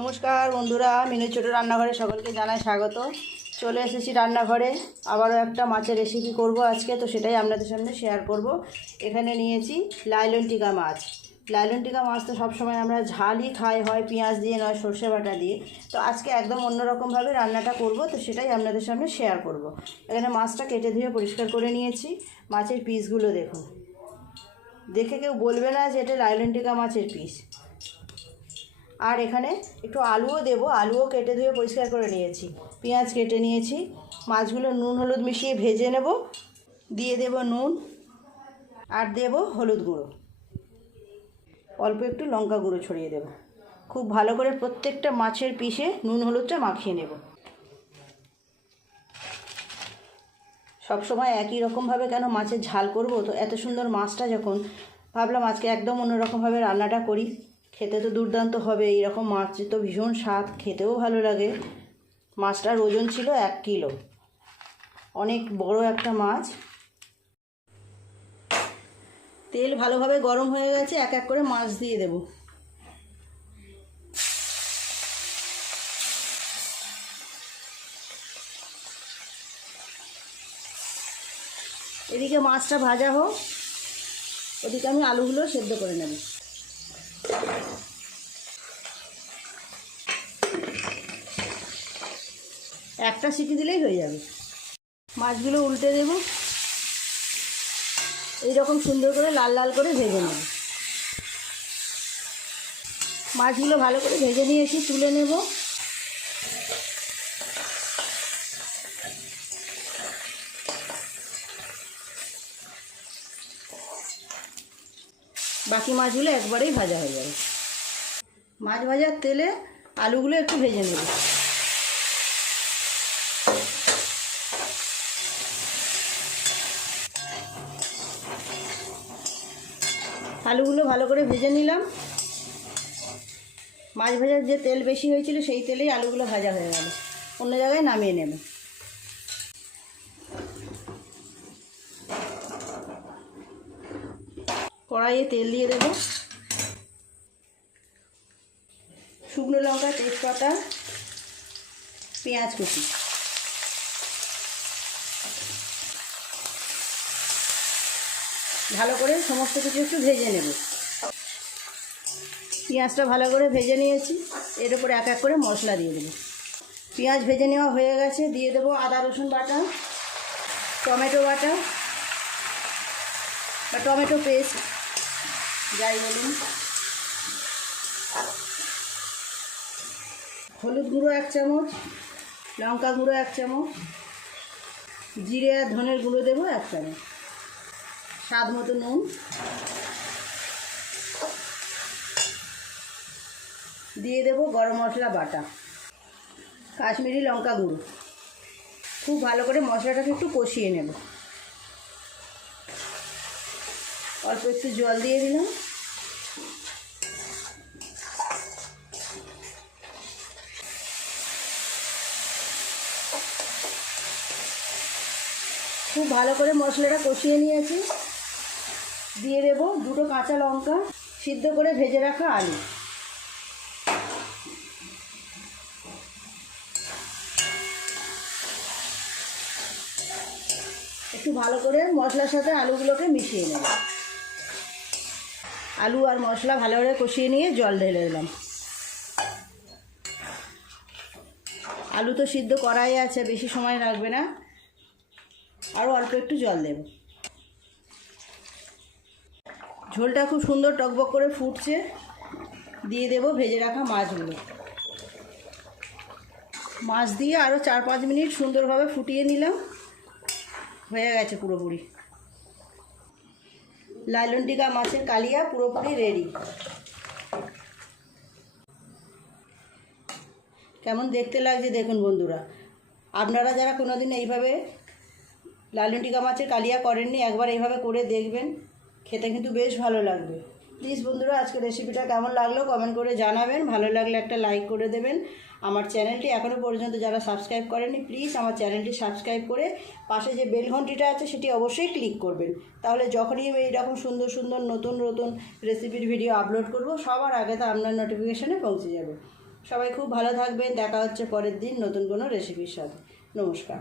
নমস্কার বন্ধুরা, মিনু ছোটো রান্নাঘরে সকলকে জানাই স্বাগত। চলে এসেছি রান্নাঘরে। আবারও একটা মাছের রেসিপি করব আজকে, তো সেটাই আপনাদের সামনে শেয়ার করব। এখানে নিয়েছি লাইলন টিকা মাছ। লাইলন টিকা মাছ তো সবসময় আমরা ঝালই খাই, হয় পেঁয়াজ দিয়ে, নয় সর্ষে বাটা দিয়ে। তো আজকে একদম অন্যরকমভাবে রান্নাটা করব, তো সেটাই আপনাদের সামনে শেয়ার করব। এখানে মাছটা কেটে ধুয়ে পরিষ্কার করে নিয়েছি। মাছের পিসগুলো দেখুন। দেখে কেউ বলবে না যে এটা লাইলন টিকা মাছের পিস আর এখানে একটু আলুও দেব। আলুও কেটে ধুয়ে পরিষ্কার করে নিয়েছি। পেঁয়াজ কেটে নিয়েছি। মাছগুলো নুন হলুদ মিশিয়ে ভেজে নেব। দিয়ে দেব নুন আর দেব হলুদ গুঁড়ো। অল্প একটু লঙ্কা গুঁড়ো ছড়িয়ে দেব। খুব ভালো করে প্রত্যেকটা মাছের পিসে নুন হলুদটা মাখিয়ে নেব। সবসময় একই রকমভাবে কেন মাছের ঝাল করব? তো এত সুন্দর মাছটা যখন, ভাবলাম আজকে একদম অন্যরকমভাবে রান্নাটা করি। খেতে তো দুর্দান্ত হবে। এইরকম মাছ তো ভীষণ স্বাদ, খেতেও ভালো লাগে। মাছটার ওজন ছিল এক কিলো। অনেক বড় একটা মাছ। তেল ভালোভাবে গরম হয়ে গেছে, এক এক করে মাছ দিয়ে দেব। এদিকে মাছটা ভাজা হোক ওদিকে আমি আলুগুলো সেদ্ধ করে নেব। একটা সিটি দিলেই হয়ে যাবে। মাছগুলো উল্টে দেব। এইরকম সুন্দর করে লাল লাল করে ভেজে নেব। মাছগুলো ভালো করে ভেজে নিয়ে এসে তুলে নেব। বাকি মাছগুলো একবারেই ভাজা হয়ে যাবে। মাছ ভাজার তেলে আলুগুলো একটু ভেজে নেব। আলুগুলো ভালো করে ভেজে নিলাম। মাছ ভাজার যে তেল বেশি হয়েছিল সেই তেলেই আলুগুলো ভাজা হয়ে গেল। অন্য জায়গায় নামিয়ে নেব। কড়াইয়ে তেল দিয়ে দেব। শুকনো লঙ্কা, তেজপাতা, পেঁয়াজ কুচি। ভালো করে সমস্ত কিছু একটু ভেজে নেব। পেঁয়াজটা ভালো করে ভেজে নিয়েছি। এর উপরে এক এক করে মশলা দিয়ে দেবো। পেঁয়াজ ভেজে নেওয়া হয়ে গেছে। দিয়ে দেবো আদা, রসুন বাটা, টমেটো বাটা বা টমেটো পেস্ট। যাই বলুন। হলুদ গুঁড়ো এক চামচ, লঙ্কা গুঁড়ো এক চামচ, জিরে আর ধনের গুঁড়ো দেবো এক চামচ, স্বাদ মতো নুন। দিয়ে দেবো গরম মশলা বাটা, কাশ্মীরি লঙ্কা গুঁড়ো। খুব ভালো করে মশলাটাকে একটু কষিয়ে নেব। অল্প একটু জল দিয়ে দিলাম। খুব ভালো করে মশলাটা কষিয়ে নিয়েছি। দিয়ে দেব দুটো কাঁচা লঙ্কা, সিদ্ধ করে ভেজে রাখা আলু। একটু ভালো করে মশলার সাথে আলুগুলোকে মিশিয়ে নেব। আলু আর মশলা ভালো করে কষিয়ে নিয়ে জল ঢেলে দিলাম। আলু তো সিদ্ধ করাই আছে, বেশি সময় লাগবে না। আরও অল্প একটু জল দেব। ঝোলটা খুব সুন্দর টকবক করে ফুটছে। দিয়ে দেব ভেজে রাখা মাছগুলো। মাছ দিয়ে আরও চার পাঁচ মিনিট সুন্দরভাবে ফুটিয়ে নিলাম। হয়ে গেছে পুরোপুরি। লাইলন টিকা মাছের কালিয়া পুরোপুরি রেডি কেমন দেখতে লাগছে দেখুন বন্ধুরা। আপনারা যারা কোনোদিন এইভাবে লালন টিকা মাছের কালিয়া করেননি, একবার এইভাবে করে দেখবেন। খেতে কিন্তু বেশ ভালো লাগবে। প্লিজ বন্ধুরা আজকে রেসিপিটা কেমন লাগল? কমেন্ট করে জানাবেন। ভালো লাগলে একটা লাইক করে দেবেন। আমার চ্যানেলটি এখনও পর্যন্ত যারা সাবস্ক্রাইব করেনি প্লিজ আমার চ্যানেলটি সাবস্ক্রাইব করে পাশে যে বেল ঘন্টিটা আছে সেটি অবশ্যই ক্লিক করবেন। তাহলে যখনই আমি এইরকম সুন্দর সুন্দর নতুন নতুন রেসিপির ভিডিও আপলোড করব, সবার আগে তা আপনার নোটিফিকেশানে পৌঁছে যাবে। সবাই খুব ভালো থাকবেন, দেখা হচ্ছে পরের দিন নতুন কোনো রেসিপির সাথে। নমস্কার।